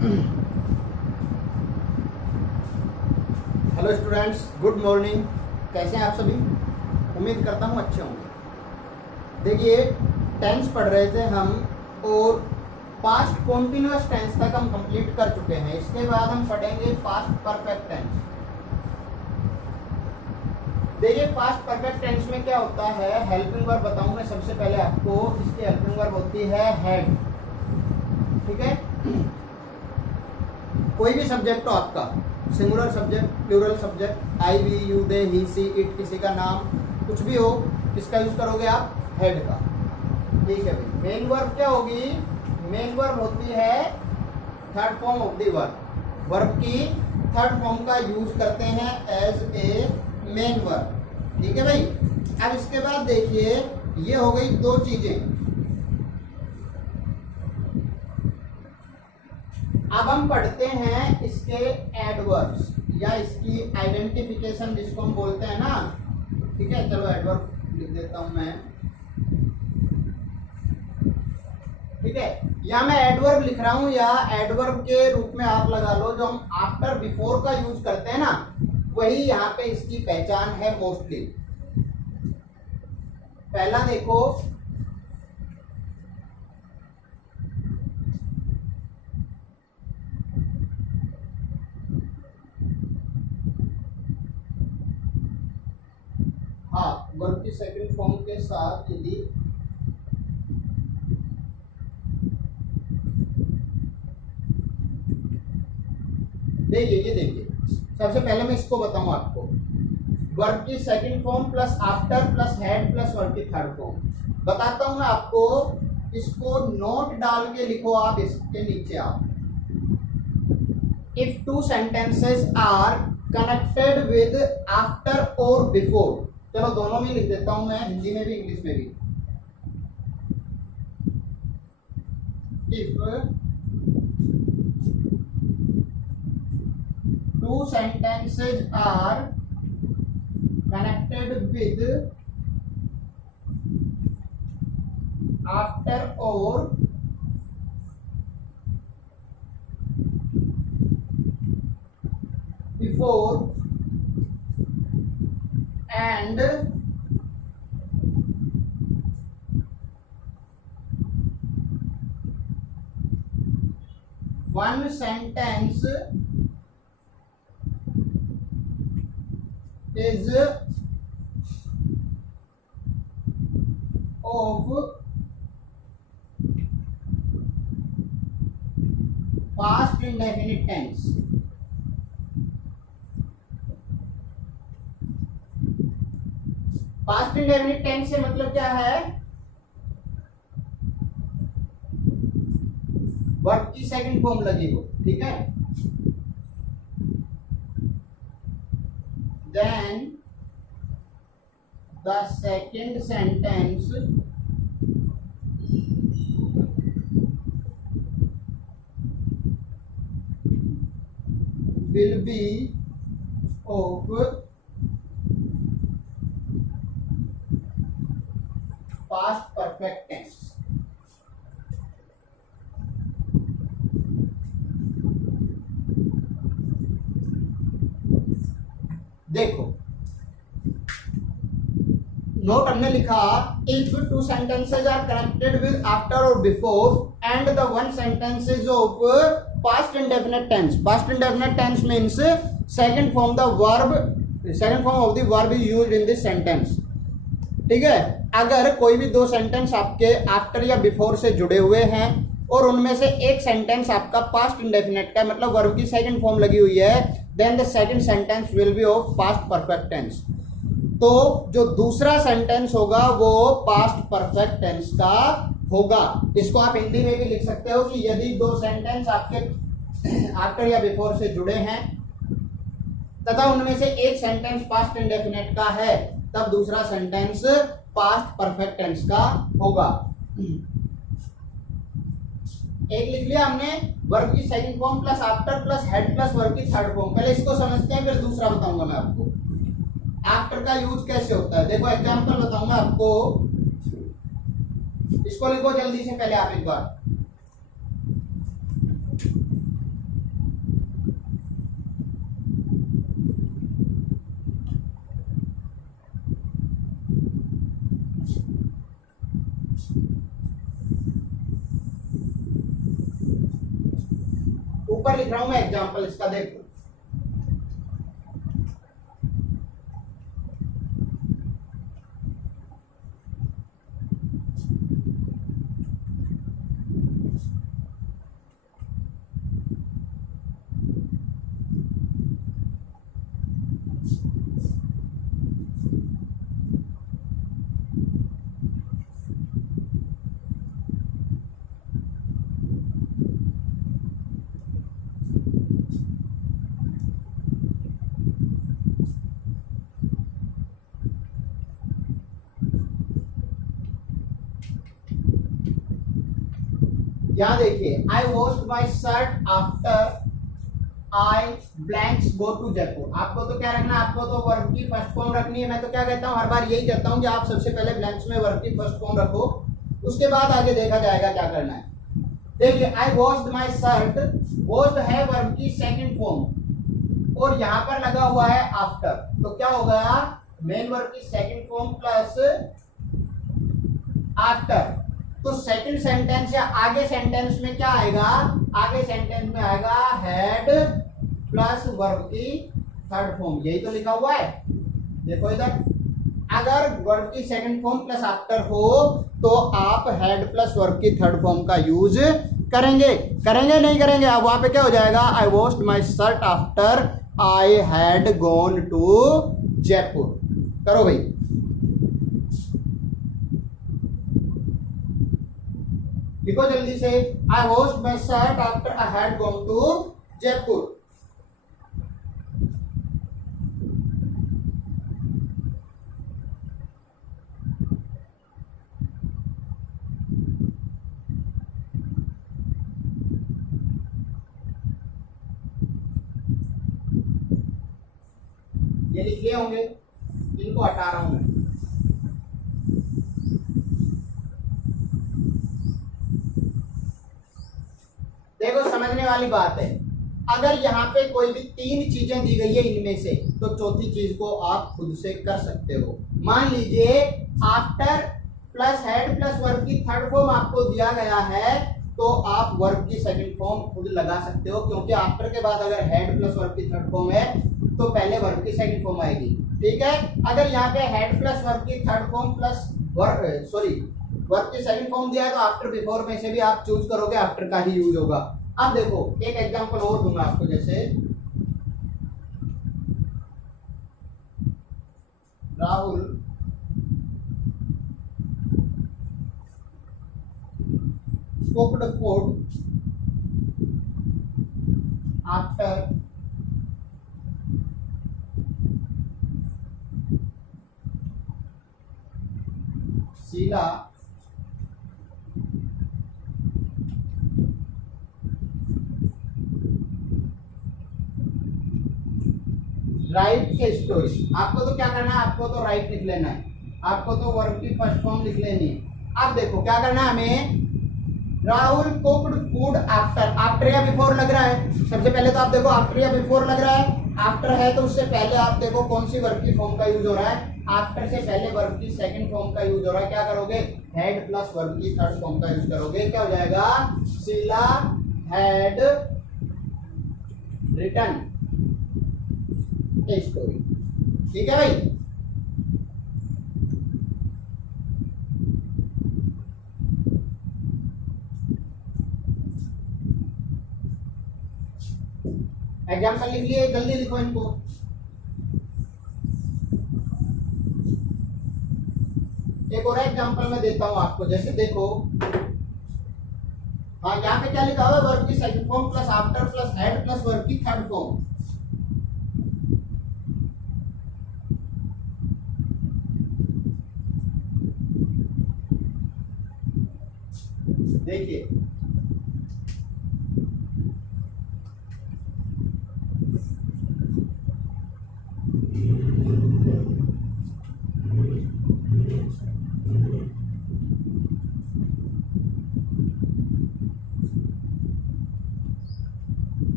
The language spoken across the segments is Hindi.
Hello students, good morning. कैसे हैं आप सभी? उम्मीद करता हूँ अच्छे होंगे। देखिए, टेंस पढ़ रहे थे हम और पास्ट कॉन्टिन्यूअस टेंस तक हम कंप्लीट कर चुके हैं। इसके बाद हम पढ़ेंगे पास्ट परफेक्ट टेंस। देखिए, पास्ट परफेक्ट टेंस में क्या होता है, हेल्पिंग वर्ब बताऊं मैं सबसे पहले आपको। इसकी हेल्पिंग वर्ब होती है हैड। ठीक है, कोई भी सब्जेक्ट हो आपका, singular subject, plural subject, I, we, you, they, he, she, it, किसी का नाम, कुछ भी हो, किसका यूज करोगे आप? हेड का। ठीक है भाई। मेन वर्ब क्या होगी? मेन वर्ब होती है third form of the verb. Verb की थर्ड फॉर्म का यूज करते हैं एज ए मेन वर्ब। ठीक है भाई। अब इसके बाद देखिए, ये हो गई दो चीजें। अब हम पढ़ते हैं इसके एडवर्ब्स या इसकी आइडेंटिफिकेशन जिसको हम बोलते हैं ना। ठीक है, चलो एडवर्ब लिख देता हूं मैं। ठीक है, या मैं एडवर्ब लिख रहा हूं या एडवर्ब के रूप में आप लगा लो। जो हम आफ्टर बिफोर का यूज करते हैं ना, वही यहाँ पे इसकी पहचान है मोस्टली। पहला देखो, हाँ, वर्ब की सेकंड फॉर्म के साथ यदि देखिए, ये देखिए, सबसे पहले मैं इसको बताऊं आपको। वर्ब की second form plus after plus head plus verb की थर्ड फॉर्म बताता हूं मैं आपको। इसको नोट डाल के लिखो आप इसके नीचे। आप if two sentences are connected with after और बिफोर, चलो दोनों में लिख देता हूं मैं, हिंदी में भी इंग्लिश में भी। If two sentences are connected with after or before and one sentence is of past indefinite tense। Past indefinite tense से मतलब क्या है? वर्ब की सेकंड फॉर्म लगी हो। ठीक है, then the second sentence will be of past perfect tense। देखो, नोट हमने लिखा, if two sentences are connected with after और before and the one sentence is of past indefinite tense. Past indefinite tense means second form the verb, second form of the verb is used in this sentence. ठीक है, अगर कोई भी दो सेंटेंस आपके आफ्टर या बिफोर से जुड़े हुए हैं और उनमें से एक सेंटेंस आपका पास्ट इंडेफिनिट का, मतलब वर्ब की सेकंड फॉर्म लगी हुई है, then the second sentence will be of past perfect tense. तो जो दूसरा सेंटेंस होगा वो पास्ट परफेक्ट टेंस का होगा। इसको आप हिंदी में भी लिख सकते हो कि यदि दो सेंटेंस आपके आफ्टर या बिफोर से जुड़े हैं तथा उनमें से एक सेंटेंस पास्ट इंडेफिनिट का है, तब दूसरा सेंटेंस पास्ट परफेक्ट टेंस का होगा। एक लिख लिया हमने, वर्ब की second form plus after plus head plus verb की थर्ड फॉर्म। पहले इसको समझते हैं, फिर दूसरा बताऊंगा मैं आपको आफ्टर का यूज कैसे होता है। देखो एग्जांपल बताऊंगा आपको, इसको लिखो जल्दी से पहले आप एक बार। ऊपर लिख रहा हूं मैं एग्जांपल इसका, देखो। यहां देखिए, I washed my shirt after I blanks go to Jaipur. आपको तो क्या रखना है, आपको तो वर्ब की फर्स्ट फॉर्म रखनी है। मैं तो क्या कहता हूं, हर बार यही कहता हूं कि आप सबसे पहले ब्लैंक्स में वर्ब की फर्स्ट फॉर्म रखो, उसके बाद आगे देखा जाएगा क्या करना है। देखिए, I washed my shirt, washed है वर्ब की सेकंड फॉर्म और यहां पर लगा हुआ है आफ्टर, तो क्या होगा, मेन वर्ब की सेकंड फॉर्म प्लस आफ्टर। तो सेकंड सेंटेंस या आगे सेंटेंस में क्या आएगा, आगे सेंटेंस में आएगा हैड प्लस वर्ब की थर्ड फॉर्म, यही तो लिखा हुआ है। देखो इधर, अगर वर्ब की सेकंड फॉर्म प्लस आफ्टर हो तो आप हैड प्लस वर्ब की थर्ड फॉर्म का यूज करेंगे, करेंगे नहीं करेंगे। अब वहां पे क्या हो जाएगा, I washed my shirt after I had gone to Jaipur. करो भाई, लिखो जल्दी से, I washed my shirt after I had gone to Jaipur. ये लिख लिए होंगे, इनको हटा रहा हूं मैं। देखो समझने वाली बात है, अगर यहाँ पे कोई भी तीन चीजें दी गई है इनमें से, तो चौथी चीज को आप खुद से कर सकते हो। मान लीजिए after plus head plus verb की थर्ड फॉर्म आपको दिया गया है, तो आप वर्ब की सेकंड फॉर्म खुद लगा सकते हो, क्योंकि आफ्टर के बाद अगर हेड प्लस वर्ब की थर्ड फॉर्म है तो पहले वर्ब की सेकंड फॉर्म आएगी। ठीक है, अगर यहाँ पे हेड प्लस वर्ब की थर्ड फॉर्म प्लस वर्ब की सेकंड फॉर्म दिया है, तो आफ्टर बिफोर में से भी आप चूज करोगे, आफ्टर का ही यूज होगा। अब देखो एक एग्जांपल और दूंगा आपको, जैसे Rahul cooked food after Sheila right a story. आपको तो क्या करना है, आपको तो राइट लिख लेना है, आपको तो वर्ब की फर्स्ट फॉर्म लिख लेनी है। अब देखो क्या करना है हमें, Rahul cooked food after, after या बिफोर लग रहा है। सबसे पहले तो आप देखो आफ्टर या बिफोर लग रहा है, आफ्टर है तो उससे पहले आप देखो कौन सी वर्ब की फॉर्म का यूज हो रहा है, आफ्टर से पहले वर्ब की सेकंड फॉर्म का यूज हो रहा है। क्या करोगे, हेड प्लस वर्ब की थर्ड फॉर्म का यूज करोगे, क्या हो जाएगा, Sheela had written a story. ठीक है भाई, एग्जाम्पल लिख लिए, जल्दी लिखो इनको। एक और एग्जाम्पल मैं देता हूं आपको, जैसे देखो, हाँ यहाँ पे क्या लिखा हुआ है, वर्ब की second form plus after plus head plus verb की थर्ड फॉर्म। देखिए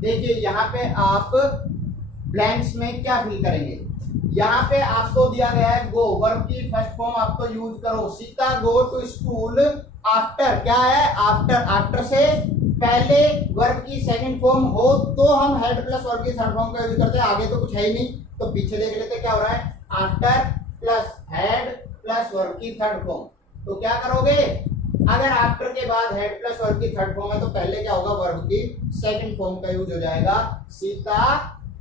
देखिए यहाँ पे आप ब्लैंक्स में क्या फिल करेंगे, यहाँ पे आपको दिया गया है गो, वर्ब की फर्स्ट फॉर्म आपको यूज करो। Sita go to school after, क्या है आफ्टर, आफ्टर से पहले वर्ब की सेकंड फॉर्म हो तो हम हेड प्लस वर्ब की थर्ड फॉर्म का यूज करते हैं, आगे तो कुछ है ही नहीं। तो पीछे देख लेते क्या हो रहा है, after plus head plus verb की थर्ड फॉर्म। तो क्या करोगे, अगर आफ्टर के बाद हेड प्लस वर्ब की थर्ड फॉर्म है तो पहले क्या होगा, वर्ब की सेकंड फॉर्म का यूज हो जाएगा, सीता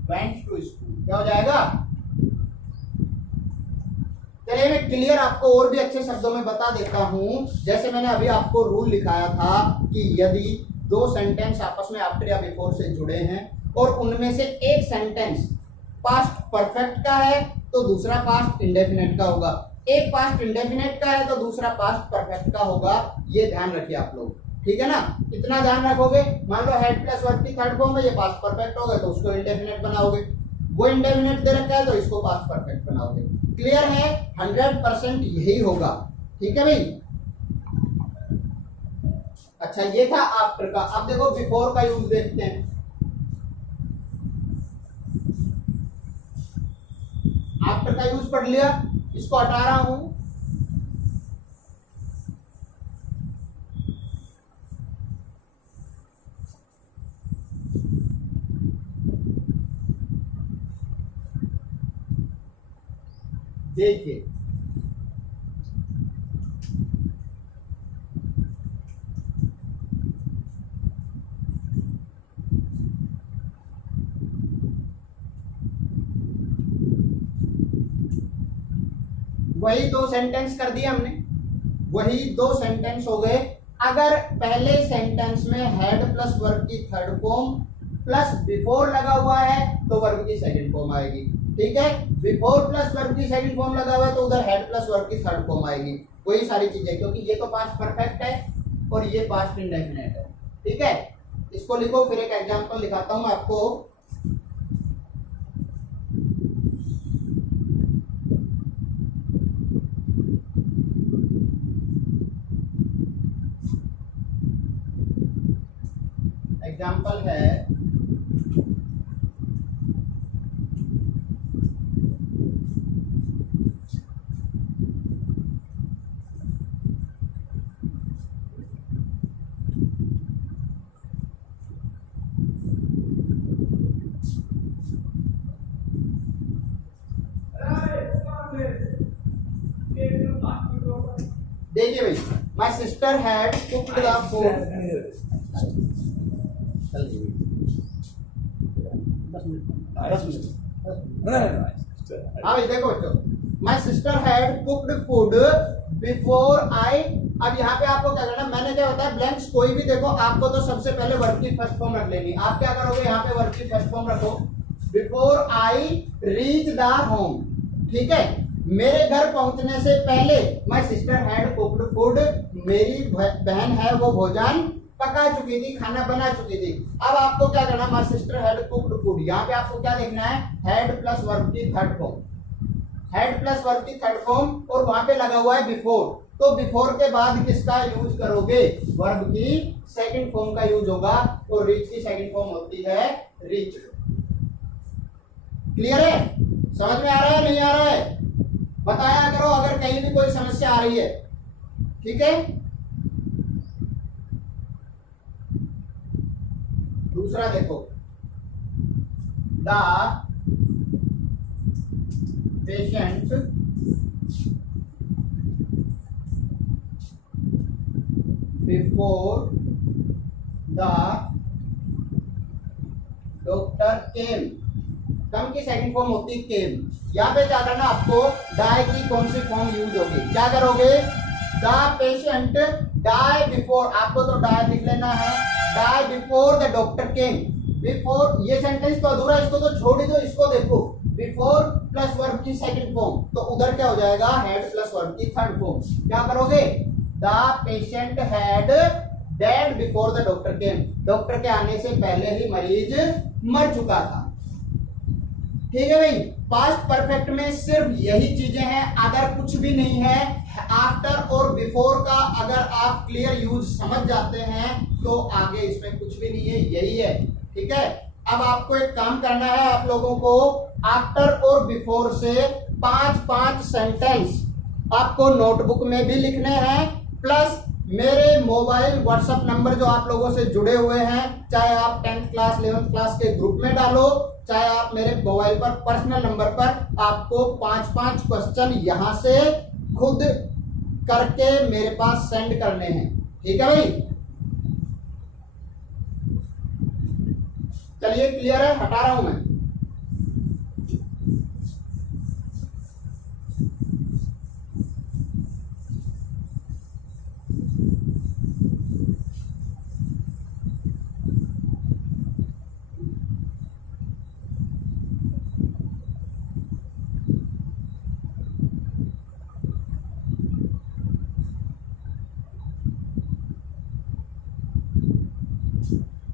वेंट टू स्कूल, क्या हो जाएगा। चलिए मैं क्लियर आपको और भी अच्छे शब्दों में बता देता हूं। जैसे मैंने अभी आपको रूल लिखाया था कि यदि दो सेंटेंस आपस में आफ्टर या बिफोर से जुड़े हैं और उनमें से एक सेंटेंस पास्ट परफेक्ट का है तो दूसरा पास्ट इंडेफिनेट का होगा, एक पास्ट इंडेफिनेट का है तो दूसरा पास्ट परफेक्ट का होगा। ये ध्यान रखिए आप लोग, ठीक है ना, इतना ध्यान रखोगे। मान लो हेड प्लस वर्ब की थर्ड फॉर्म में ये पास्ट परफेक्ट होगा तो उसको इंडेफिनेट बनाओगे, वो इंडेफिनेट दे रखा है तो इसको पास्ट परफेक्ट बनाओगे। क्लियर है, 100% यही होगा, ठीक है भाई। अच्छा ये था आफ्टर का, अब देखो बिफोर का यूज देखते हैं। आफ्टर का यूज पढ़ लिया, इसको हटा रहा हूं। देखिए वही दो सेंटेंस कर दिया हमने, वही दो सेंटेंस हो गए। अगर पहले सेंटेंस में हेड प्लस वर्ब की थर्ड फॉर्म प्लस बिफोर लगा हुआ है तो वर्ब की सेकंड फॉर्म आएगी, ठीक है। बिफोर प्लस वर्ब की सेकंड फॉर्म लगा हुआ है तो उधर हेड प्लस वर्ब की थर्ड फॉर्म आएगी, वही सारी चीजें, क्योंकि ये तो पास्ट परफेक्ट है और ये पास्ट इंडेफिनेट है, ठीक है। इसको लिखो, फिर एक एग्जांपल दिखाता हूं मैं आपको। एग्जाम्पल है देखिए भाई, my sister had cooked the food. हाँ भाई देखो बच्चों, my sister had cooked food before I. अब यहाँ पे आपको क्या करना, मैंने क्या बताया, ब्लैंक्स कोई भी देखो, आपको तो सबसे पहले वर्ब की फर्स्ट फॉर्म रख लेनी। आप क्या करोगे, यहाँ पे वर्ब की फर्स्ट फॉर्म रखो, before I reach the home, ठीक है। मेरे घर पहुंचने से पहले my sister had cooked food, मेरी बहन है वो भोजन पका चुकी थी, खाना बना चुकी थी। अब आपको क्या करना, my sister had cooked food, यहाँ पे आपको क्या देखना है, हेड प्लस वर्ब की third form, head plus verb की थर्ड फॉर्म, और वहां पे लगा हुआ है बिफोर, तो बिफोर के बाद किसका यूज करोगे, वर्ब की सेकंड फॉर्म का यूज होगा, और रीच की सेकंड फॉर्म होती है रीच। क्लियर है, समझ में आ रहा है नहीं आ रहा है, बताया करो अगर कहीं भी कोई समस्या आ रही है, ठीक है। दूसरा देखो, the patient before the doctor came, come की सेकंड फॉर्म होती है केम। यहाँ पे क्या करना आपको, डाई की कौन सी फॉर्म यूज होगी, क्या करोगे, द पेशेंट डाई बिफोर, आपको तो डाई लिख लेना है, died before the doctor came. Before ये सेंटेंस तो अधूरा, इसको तो छोड़ ही दो, इसको देखो, बिफोर प्लस वर्ब की सेकंड फॉर्म, तो उधर क्या हो जाएगा, हेड प्लस वर्ब की थर्ड फॉर्म। क्या करोगे, the patient had dead before the doctor came, doctor के आने से पहले ही मरीज मर चुका था, ठीक है भाई। पास्ट परफेक्ट में सिर्फ यही चीजें हैं, अगर कुछ भी नहीं है। आफ्टर और बिफोर का अगर आप क्लियर यूज समझ जाते हैं तो आगे इसमें कुछ भी नहीं है, यही है, ठीक है। अब आपको एक काम करना है, आप लोगों को आफ्टर और बिफोर से 5-5 सेंटेंस आपको नोटबुक में भी लिखने हैं, प्लस मेरे मोबाइल व्हाट्सएप नंबर जो आप लोगों से जुड़े हुए हैं, चाहे आप 10th क्लास 11th क्लास के ग्रुप में डालो, चाहे आप मेरे मोबाइल पर पर्सनल नंबर पर, आपको 5-5 क्वेश्चन यहां से खुद करके मेरे पास सेंड करने हैं। ठीक है भाई, चलिए क्लियर है, हटा रहा हूं मैं।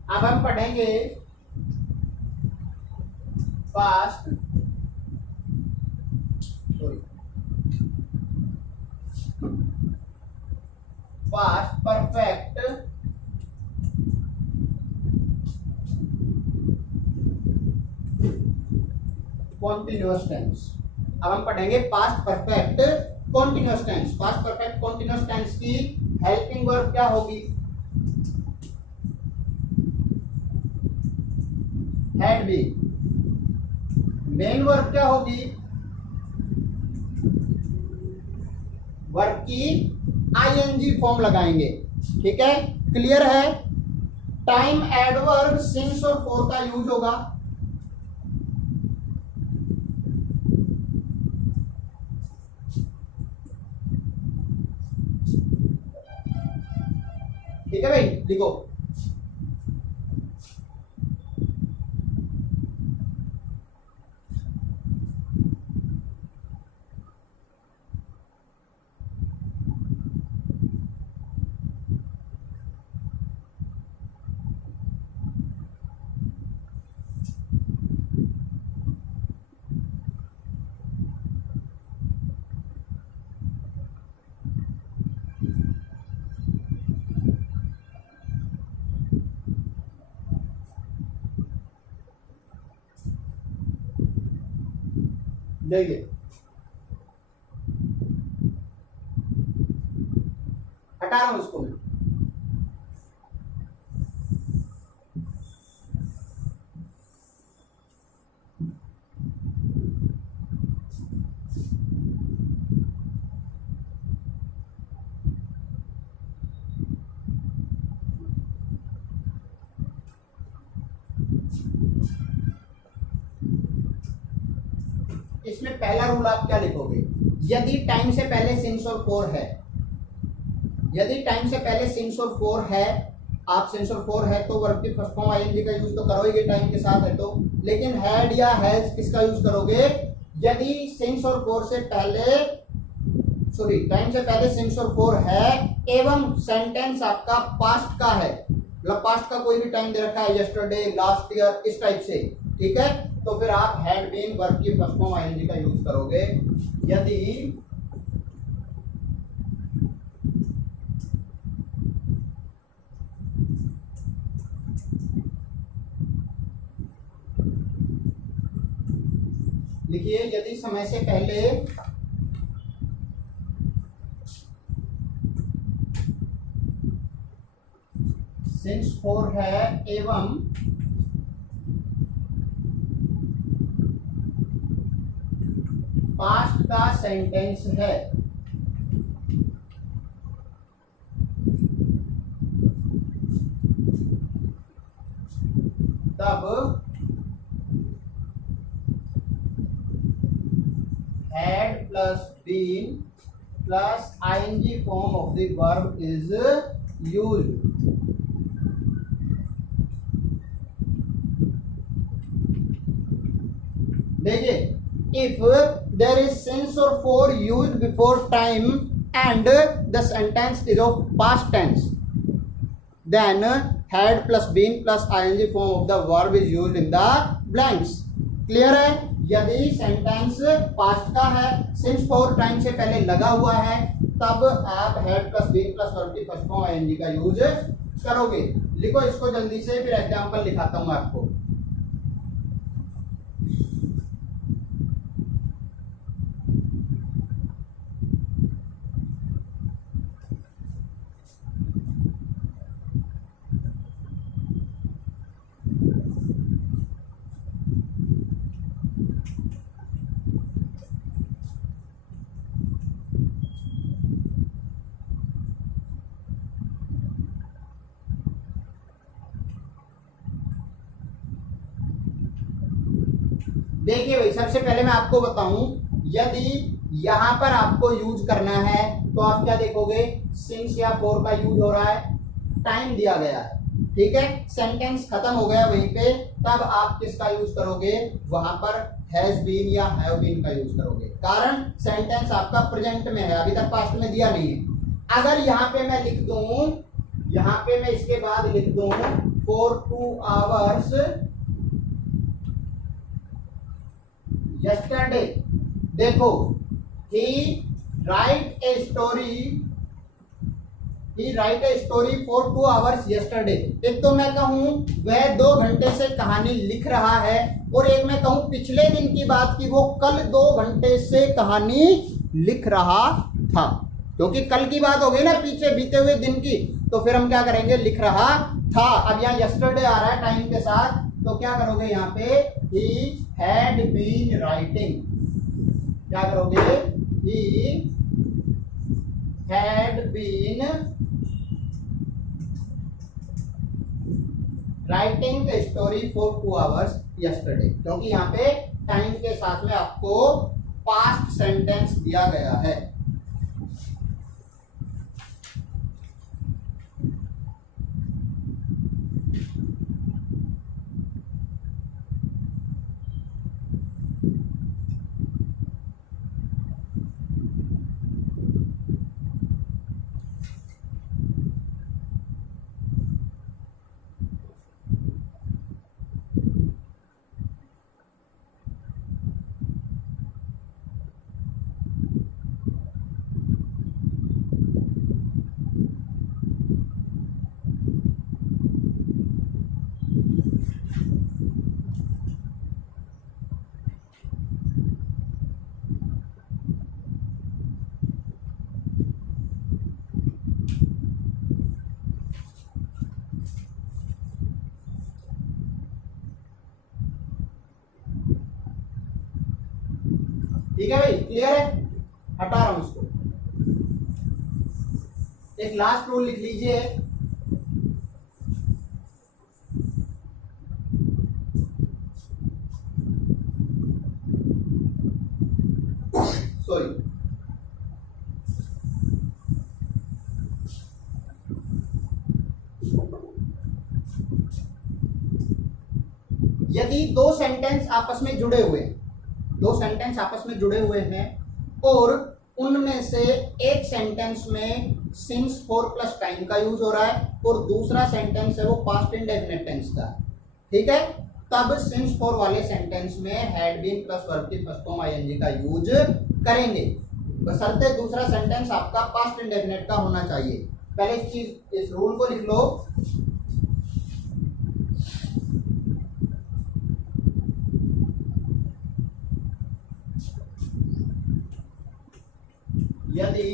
अब हम पढ़ेंगे पास्ट परफेक्ट कॉन्टिन्यूअस टेंस। अब हम पढ़ेंगे past perfect continuous tense. Past perfect continuous tense की हेल्पिंग वर्ब क्या होगी? Had been. मेन वर्ब क्या होगी? वर्ब की आईएनजी फॉर्म लगाएंगे। ठीक है, क्लियर है? टाइम एडवर्ब सिंस और फॉर का यूज होगा। ठीक है भाई, लिखो। देखिए, हटा रहा हूं इसको मैं। इसमें पहला रूल आप क्या लिखोगे? यदि टाइम से पहले सिंस और फोर है, यदि टाइम से पहले सिंस और फोर है, आप सिंस और फोर है तो वर्ब की फर्स्ट फॉर्म आईएनजी का यूज तो करोगे टाइम के साथ है तो, लेकिन हैड या हैज किसका यूज करोगे? यदि सिंस और फोर से पहले, सॉरी, टाइम से पहले सिंस और फोर है एवं सेंटेंस आपका पास्ट का है, मतलब पास्ट का कोई भी टाइम दे रखा है, यस्टरडे, लास्ट ईयर, इस टाइप से। ठीक है, तो फिर आप हैड बीन वर्ब की फर्स्ट फॉर्म आईएनजी का यूज करोगे। यदि लिखिए, यदि समय से पहले सिंस फोर है एवं पास्ट का सेंटेंस है, तब had plus been plus ING form of the verb is used. देखिए, if there is since or for used before time and the sentence is of past tense, then had plus been plus ing form of the verb is used in the blanks. Clear है? यदि सेंटेंस पास्ट का है, since for टाइम से पहले लगा हुआ है, तब आप had plus been plus verb की फर्स्ट फॉर्म ing का यूज करोगे। लिखो इसको जल्दी से, फिर एग्जाम्पल लिखाता हूं आपको। देखिए भाई, सबसे पहले मैं आपको बताऊं, यदि यहां पर आपको यूज करना है तो आप क्या देखोगे, सिंस या फॉर का यूज हो रहा है, टाइम दिया गया है, ठीक है, सेंटेंस खत्म हो गया वहीं पे, तब आप किसका यूज करोगे, वहां पर हैज बीन या हैव बीन का यूज करोगे। कारण सेंटेंस आपका प्रेजेंट में है, अभी तक पास्ट में दिया नहीं है। अगर यहाँ पे मैं लिख दूं, यहाँ पे मैं इसके बाद लिख दूं फॉर 2 hours yesterday, देखो, he write a story for 2 hours yesterday। एक तो मैं कहूं वह 2 घंटे से कहानी लिख रहा है, और एक मैं कहूं पिछले दिन की बात की वो कल 2 घंटे से कहानी लिख रहा था, क्योंकि कल की बात हो गई ना, पीछे बीते हुए दिन की, तो फिर हम क्या करेंगे, लिख रहा था। अब यहाँ yesterday आ रहा है टाइम के साथ, तो क्या करोगे यहाँ पे, he had been writing, क्या करोगे, he had been writing a story for 2 hours yesterday, क्योंकि यहाँ पे टाइम के साथ में आपको पास्ट सेंटेंस दिया गया है। ठीक है भाई, क्लियर है, हटा रहा हूं इसको। एक लास्ट रूल लिख लीजिए, सॉरी, यदि 2 सेंटेंस आपस में जुड़े हुए, 2 सेंटेंस आपस में जुड़े हुए हैं और उनमें से एक सेंटेंस में सिंस फॉर प्लस टाइम का यूज हो रहा है और दूसरा सेंटेंस है वो पास्ट इंडेफिनिट टेंस का, ठीक है, तब सिंस फॉर वाले सेंटेंस में हैड बीन प्लस वर्ब की फर्स्ट फॉर्म आईएनजी का यूज करेंगे, बशर्ते दूसरा सेंटेंस आपका पास्ट इंडेफिनिट का होना चाहिए। पहले इस चीज, इस रूल को लिख लो, यदि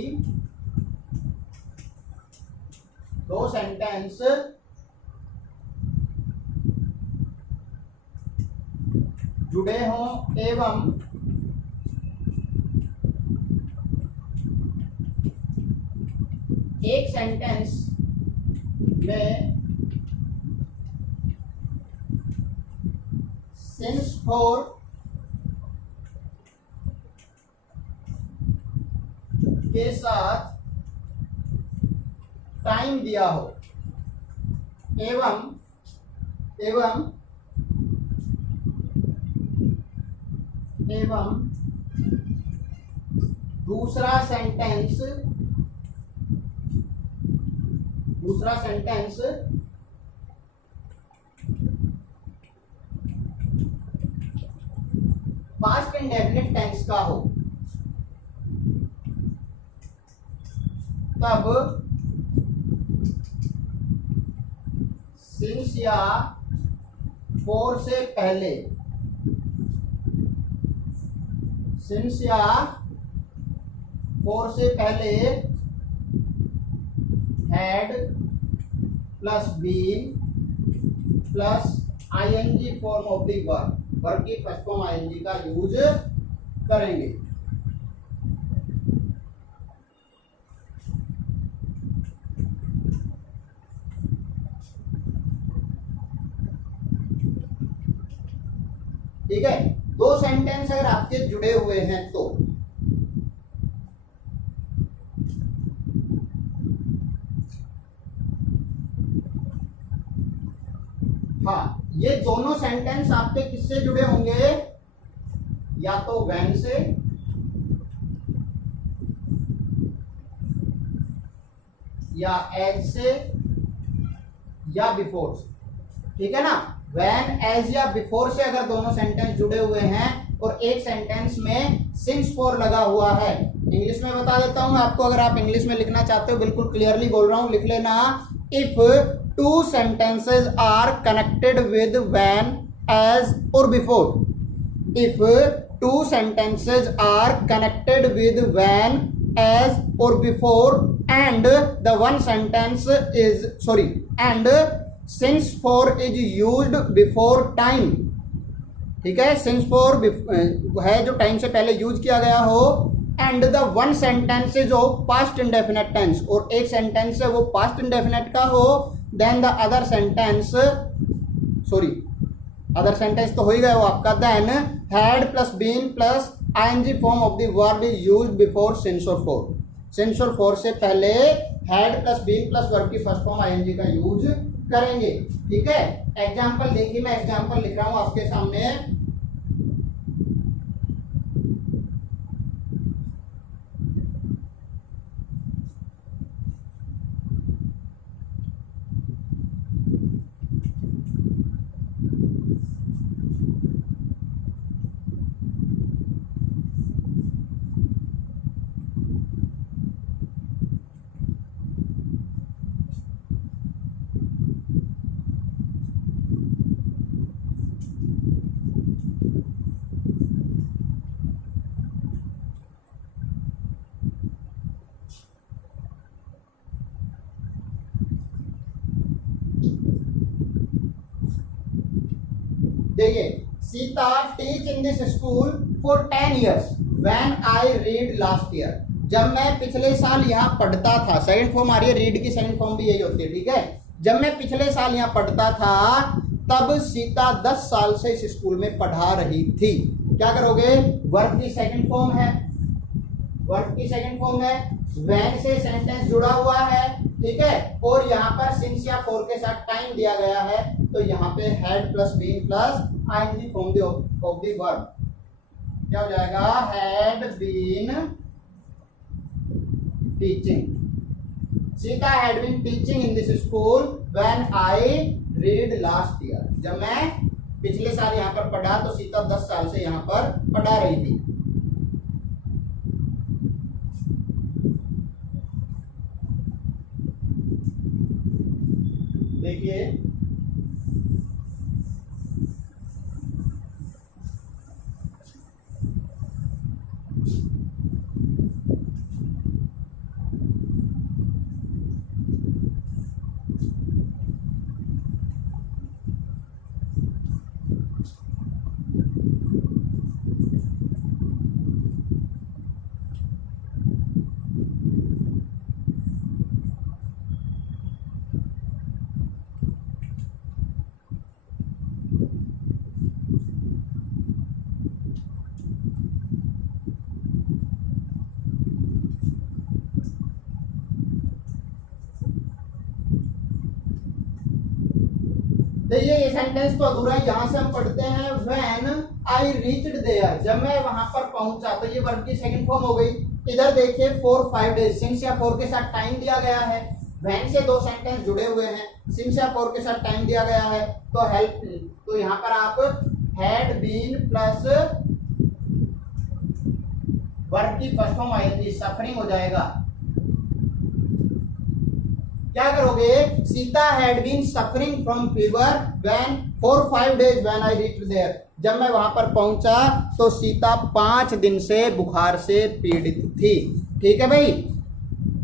2 सेंटेंस जुड़े हों एवं एक सेंटेंस में सिंस फॉर के साथ टाइम दिया हो एवं दूसरा सेंटेंस पास्ट इंडेफिनिट टेंस का हो, तब सिंस या फॉर से पहले, सिंस या फॉर से पहले had plus been plus ING form of the verb की फर्स्ट फॉर्म आईएनजी का यूज करेंगे। ठीक है, दो सेंटेंस अगर आपके जुड़े हुए हैं तो हाँ, ये दोनों सेंटेंस आपके किससे जुड़े होंगे, या तो व्हेन से या एज से या बिफोर से, ठीक है ना। व्हेन, एज या बिफोर से अगर दोनों सेंटेंस जुड़े हुए हैं और एक सेंटेंस में सिंस फॉर लगा हुआ है, इंग्लिश में बता देता हूं आपको, अगर आप इंग्लिश में लिखना चाहते हो बिल्कुल क्लियरली बोल रहा हूं, लिख लेना। If two sentences are connected with when, as और before, if two sentences are connected with when, as और before, and the one sentence is and since for is used before time, ठीक है, since for है जो टाइम से पहले यूज किया गया हो, and the one sentence is of past indefinite tense, और एक सेंटेंस है वो past indefinite का हो, then the other sentence other sentence तो हो ही गया वो आपका, then had plus been plus ing form of the verb is used before since or for, since और for से पहले had plus been plus verb की फर्स्ट फॉर्म ing का यूज करेंगे, ठीक है। एग्जाम्पल देखिए, मैं एग्जाम्पल लिख रहा हूं आपके सामने। देखिए, Sita teach in this school for 10 years when I read last year, जब मैं पिछले साल यहाँ पढ़ता था, सेकंड फॉर्म आ रही है, रीड की सेकंड फॉर्म भी यही होती है, ठीक है। जब मैं पिछले साल यहाँ पढ़ता था तब सीता 10 साल से इस स्कूल में पढ़ा रही थी। क्या करोगे, वर्ब की सेकंड फॉर्म है, वर्ब की सेकंड फॉर्म है, व्हेन से सेंटेंस जुड़ा हुआ है, ठीक है, और यहाँ पर सिंस या फॉर के साथ टाइम दिया गया है, तो यहाँ पे had plus been plus ING form of the verb, क्या हो जाएगा, had been teaching, Sita had been teaching in this school when I read last year, जब मैं पिछले साल यहाँ पर पढ़ा तो सीता 10 साल से यहाँ पर पढ़ा रही थी। देखिए, देखिए ये सेंटेंस तो अधूरा है, यहां से हम पढ़ते हैं व्हेन आई रीच्ड देयर, जब मैं वहां पर पहुंचा, तो ये वर्ब की सेकंड फॉर्म हो गई। इधर देखिए 4-5 डेज, सिंस या फॉर के साथ टाइम दिया गया है, व्हेन से दो सेंटेंस जुड़े हुए हैं, सिंस या फॉर के साथ टाइम दिया गया है, तो हेल्प, तो यहाँ पर आप हैड बीन प्लस वर्ब की फर्स्ट फॉर्म आएगी, सफरिंग हो जाएगा। क्या करोगे, Sita had been suffering from fever when 4-5 days when I reached there, जब मैं वहां पर पहुंचा तो सीता 5 दिन से बुखार से पीड़ित थी, ठीक है भाई।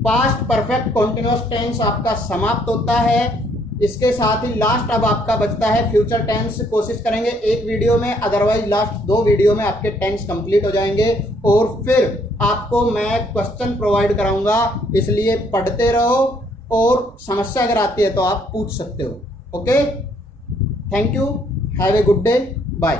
पास्ट परफेक्ट कॉन्टिन्यूअस टेंस आपका समाप्त होता है। इसके साथ ही लास्ट अब आपका बचता है फ्यूचर टेंस। कोशिश करेंगे एक वीडियो में, अदरवाइज लास्ट 2 वीडियो में आपके टेंस कंप्लीट हो जाएंगे और फिर आपको मैं क्वेश्चन प्रोवाइड कराऊंगा, इसलिए पढ़ते रहो और समस्या अगर आती है तो आप पूछ सकते हो। Okay, thank you, have a good day, bye.